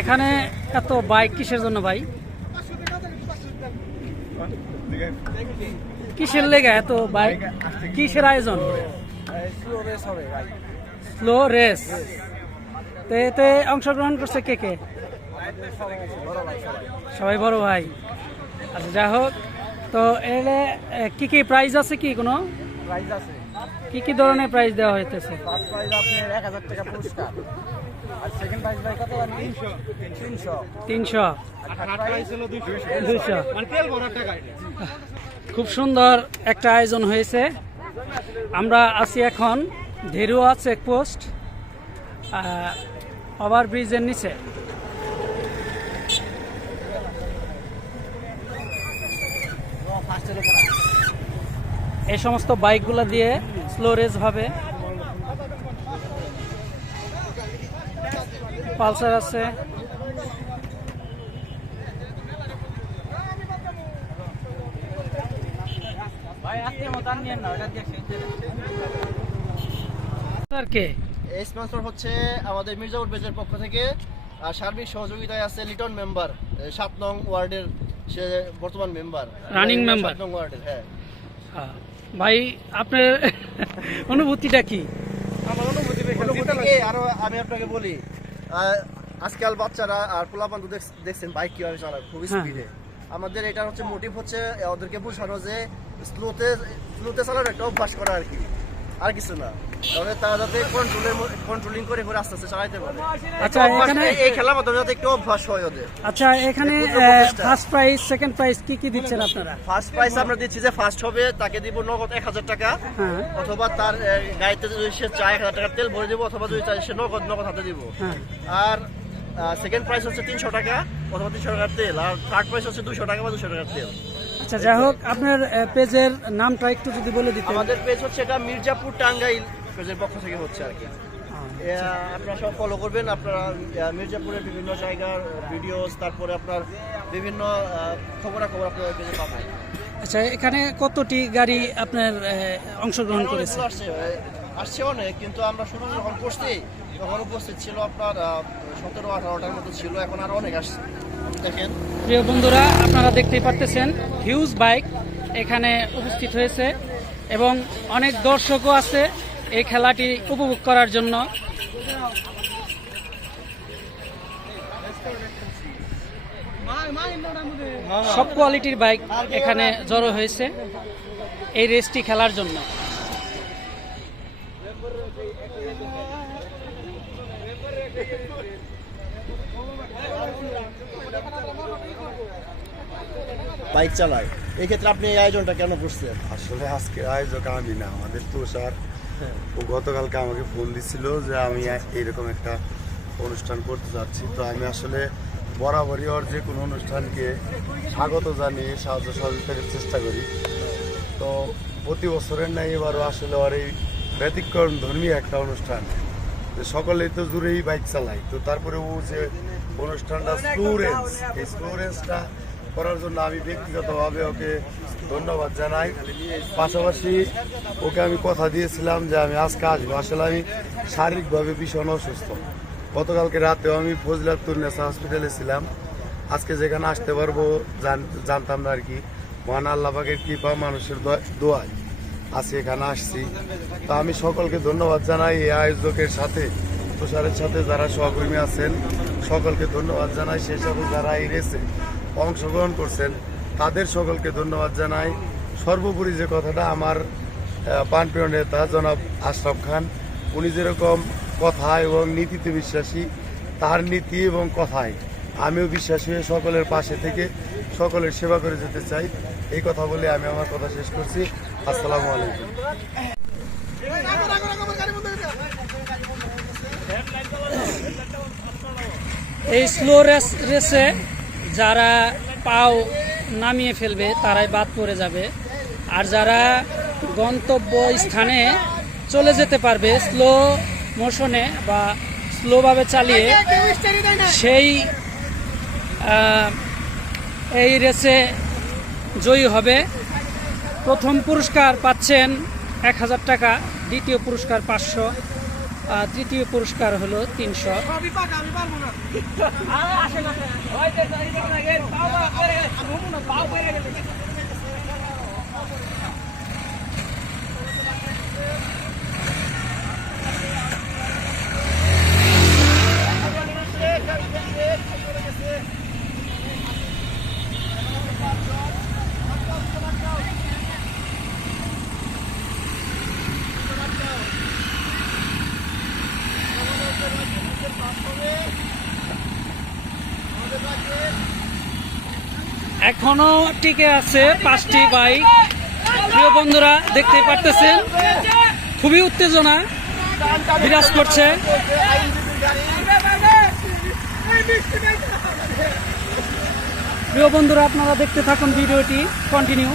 এখানে এত বাইক কিসের জন্য ভাই? কিসের লেগে এত বাইক কিসের আয়োজন? স্লো রেস তো এতে অংশগ্রহণ করছে কে কে? সবাই বড় ভাই। আচ্ছা যা হোক। তো এলে কি কি প্রাইজ আছে কি কোনো? প্রাইজ আছে। কি কি ধরনের প্রাইজ দেওয়া হইতেছে? ফার্স্ট প্রাইজ আপনার এক হাজার টাকা পুরস্কার। তিনশো। মানে খুব সুন্দর একটা আয়োজন হয়েছে। আমরা আছি এখন ধেরুয়া চেকপোস্ট ওভার ব্রিজের নিচে। এই সমস্ত বাইকগুলো দিয়ে স্লো রেস হবে। পালসার আছে। স্পন্সর হচ্ছে আমাদের মির্জাপুর বেজের পক্ষ থেকে আর সার্বিক সহযোগিতায় আছে লিটন মেম্বার সাত নং ওয়ার্ডের সে বর্তমান মেম্বার member? সাত নং ওয়ার্ডের হ্যাঁ। ভাই আপনার অনুভূতিটা কি? অনুভূতি আরও আমি আপনাকে বলি আহ, আজকাল বাচ্চারা আর পোলাপান তো দেখছেন বাইক কীভাবে চালায় খুবই। স্পিডে আমাদের এটা হচ্ছে মোটিভ হচ্ছে ওদেরকে বোঝানো যে স্লোতে স্লোতে চালানোর একটা অভ্যাস করা আর কি। আর কিছু না। তাহলে তারা যাতে কন্ট্রোলের কন্ট্রোলিং করে করে আস্তে আস্তে চালাইতে পারে। আচ্ছা এখানে এই- এই খেলার মাধ্যমে যাতে একটু অভ্যাস হয় ওদের। আচ্ছা এখানে ফার্স্ট প্রাইজ সেকেন্ড প্রাইজ কি কি দিচ্ছেন আপনারা? ফার্স্ট প্রাইস আমরা দিচ্ছি যে ফার্স্ট হবে তাকে দিব নগদ এক হাজার টাকা। হ্যাঁ। অথবা তার গাড়িতে যদি সে চায় এক হাজার টাকা তেল ভরে দিব অথবা যদি চায় সে নগদ নগদ হাতে দিব। হ্যাঁ। আর সেকেন্ড প্রাইস হচ্ছে তিনশো টাকা অথবা তিনশো টাকার তেল। আর থার্ড প্রাইস হচ্ছে দুশো টাকা বা দুশো টাকার তেল। আচ্ছা যাই হোক আপনার পেজের নামটা একটু যদি বলে দিতেন। আমাদের পেজ হচ্ছে এটা মির্জাপুর টাঙ্গাইল পেজের পক্ষ থেকে হচ্ছে আর কি। আপনারা সব ফলো করবেন আপনারা মির্জাপুরের বিভিন্ন জায়গার ভিডিওস তারপরে আপনার বিভিন্ন খবরাখবর আপনার পেজে পাবেন। আচ্ছা এখানে কতটি গাড়ি আপনার অংশগ্রহণ করেছে? আসছে আসছে অনেক কিন্তু আমরা শুরু যখন করছি তখন উপস্থিত ছিল আপনার সতেরো আঠারোটার মতো ছিল এখন আরও অনেক আসছে। প্রিয় বন্ধুরা, আপনারা দেখতেই পারতেছেন হিউজ বাইক এখানে উপস্থিত হয়েছে এবং অনেক দর্শকও আছে এই খেলাটি উপভোগ করার জন্য। সব কোয়ালিটির বাইক এখানে জড়ো হয়েছে এই রেসটি খেলার জন্য। বাইক চালায়। এই ক্ষেত্রে আপনি এই আয়োজনটা কেন করছেন? আসলে আজকে আয়োজক আমি না আমাদের তুষার ও গতকালকে আমাকে ফোন দিছিল যে আমি এইরকম একটা অনুষ্ঠান করতে যাচ্ছি। তো আমি আসলে বরাবরই ওর যে কোনো অনুষ্ঠানকে স্বাগত জানিয়ে সাহায্য সহযোগিতার চেষ্টা করি। তো প্রতি বছরের নাই এবারও আসলে ওর এই ব্যতিক্রম ধর্মী একটা অনুষ্ঠান। যে সকলেই তো জুড়েই বাইক চালায়। তো তারপরে ও যে অনুষ্ঠানটা স্টুডেন্টস এই স্টুডেন্টসটা করার জন্য আমি ব্যক্তিগতভাবে ওকে ধন্যবাদ জানাই। পাশাপাশি ওকে আমি কথা দিয়েছিলাম যে আমি আজকে আসব। আসলে আমি শারীরিকভাবে ভীষণ অসুস্থ। গতকালকে রাতেও আমি ফজলাতুর নেশা হসপিটালে ছিলাম। আজকে যেখানে আসতে পারব জান- জানতাম না আর কি। মহান আল্লাহবাগের কৃপা, মানুষের দোয়া- দোয়ায় আজকে এখানে আসছি। তো আমি সকলকে ধন্যবাদ জানাই। এই আয়োজকের সাথে, তুষারের সাথে যারা সহকর্মী আছেন, সকলকে ধন্যবাদ জানাই। সেই সাথে যারা এই রেসে অংশগ্রহণ করছেন, তাদের সকলকে ধন্যবাদ জানাই। সর্বোপরি যে কথাটা আমার প্রাণপ্রিয় নেতা জনাব আশরাফ খান, উনি যেরকম কথা এবং নীতিতে বিশ্বাসী, তার নীতি এবং কথায় আমিও বিশ্বাসী হয়ে সকলের পাশে থেকে সকলের সেবা করে যেতে চাই। এই কথা বলে আমি আমার কথা শেষ করছি। আসসালামু আলাইকুম। এই স্লো রেস রেসে যারা পাও নামিয়ে ফেলবে, তারাই বাদ পড়ে যাবে। আর যারা গন্তব্য স্থানে চলে যেতে পারবে স্লো মোশনে বা স্লোভাবে চালিয়ে, সেই এই রেসে জয়ী হবে। প্রথম পুরস্কার পাচ্ছেন এক হাজার টাকা, দ্বিতীয় পুরস্কার পাঁচশো। তৃতীয় পুরস্কার হলো তিনশো। এখনও টিকে আছে পাঁচটি বাইক। প্রিয় বন্ধুরা দেখতে পারতেছেন, খুবই উত্তেজনা বিরাজ করছে। প্রিয় বন্ধুরা, আপনারা দেখতে থাকুন ভিডিওটি কন্টিনিউ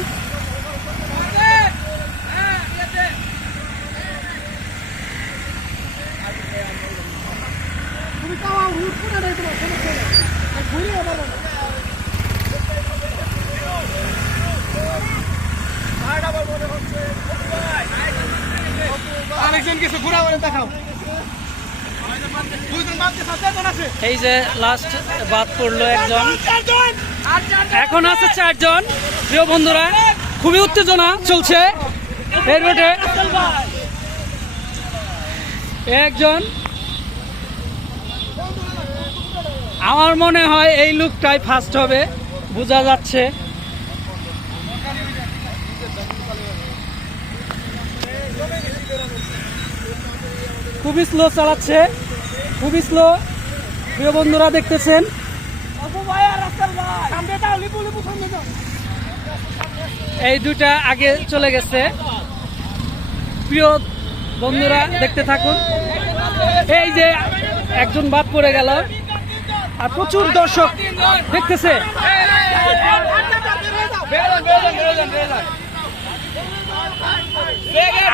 ঘুরা করে দেখাও দুইজন বাদ দিয়ে চারজন আছে এই যে লাস্ট বাদ পড়ল একজন। এখন আছে চারজন। প্রিয় বন্ধুরা, খুবই উত্তেজনা চলছে এই রোডে। একজন। আমার মনে হয় এই লুকটাই ফার্স্ট হবে, বোঝা যাচ্ছে। খুবই স্লো চালাচ্ছে, খুবই স্লো প্রিয় বন্ধুরা দেখতেছেন? এই দুটা আগে চলে গেছে। প্রিয় বন্ধুরা, দেখতে থাকুন। এই যে একজন বাদ পড়ে গেল। আর প্রচুর দর্শক দেখতেছে।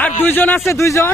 আর দুইজন আছে, দুইজন।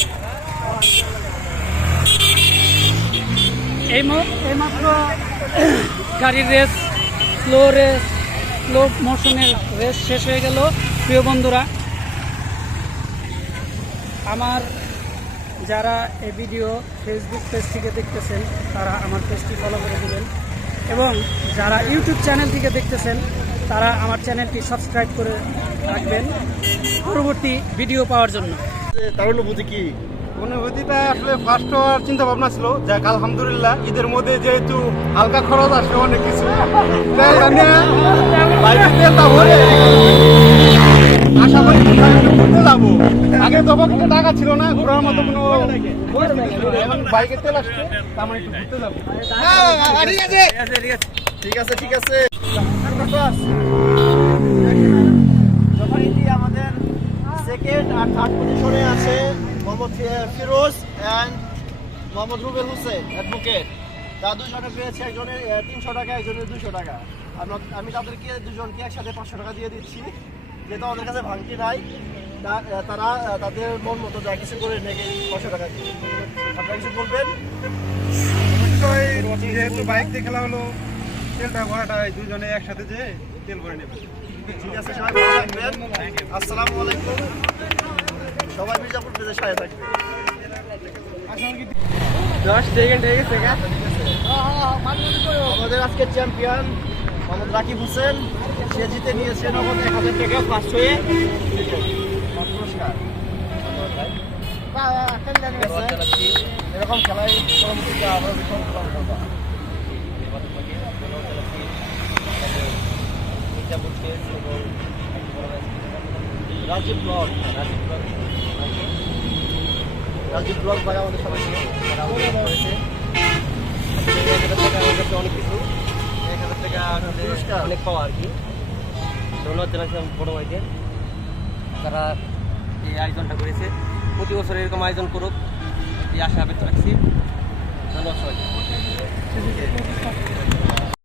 এই এইমাত্র গাড়ির রেস, স্লো রেস, স্লো মোশনের রেস শেষ হয়ে গেল। প্রিয় বন্ধুরা, আমার যারা এই ভিডিও ফেসবুক পেজ থেকে দেখতেছেন, তারা আমার পেজটি ফলো করে দেবেন। এবং যারা ইউটিউব চ্যানেল থেকে দেখতেছেন, তারা আমার চ্যানেলটি সাবস্ক্রাইব করে রাখবেন। পরবর্তী ভিডিও পাওয়ার জন্য। তার অনুভূতি কি অনুভূতিটা আসলে ফার্স্ট হওয়ার চিন্তা ভাবনা ছিল যাক আলহামদুলিল্লাহ ঈদের মধ্যে যেহেতু হালকা খরচ আসে অনেক কিছু। তাই জন্যে বাইকের তেলটা ভরে আশা করি ঘুরতে যাব। আগে তখন কোনো টাকা ছিল না ঘোরার মতো কোনো তেল আসছে তার মানে একটু ঘুরতে যাব। ঠিক আছে। ঠিক আছে ঠিক আছে। আমাদের সেকেন্ড আর থার্ড পজিশনে আছে মোহাম্মদ ফিরোজ অ্যান্ড মোহাম্মদ রুবেল হোসেন অ্যাডভোকেট তারা দুজনে পেয়েছে একজনের তিনশো টাকা একজনের দুশো টাকা। আমি তাদেরকে দুজনকে একসাথে পাঁচশো টাকা দিয়ে দিচ্ছি যেহেতু আমাদের কাছে ভাঙতি নাই। তারা তাদের মন মতো যা কিছু করে নেবে পাঁচশো টাকা দিয়ে। আপনারা কিছু বলবেন? যেহেতু বাইক দিয়ে খেলা হলো তেলটা ভরাটা দুজনে একসাথে যে তেল ভরে নেবে। ঠিক আছে সবাই ভালো থাকবেন। আসসালামু আলাইকুম। সবাই মির্জাপুর পেজের সাথে থাকবেন দশ সেকেন্ড হয়ে গেছে আমাদের আজকের চ্যাম্পিয়ন মোহাম্মদ রাকিব হোসেন। সে জিতে নিয়েছে নগদ এক হাজার টাকা হয়ে পুরস্কার এরকম খেলায়। Rajib blog Rajib blog Rajib blog ভাই আমাদের আমাদের করেছে। অনেক কিছু এক হাজার টাকা অনেক পাওয়া আর কি। ধন্যবাদ জানাচ্ছিলাম বড় ভাইকে। তারা এই আয়োজনটা করেছে। প্রতি বছর এরকম আয়োজন করুক এই আশা ব্যক্ত রাখছি। ধন্যবাদ সবাইকে।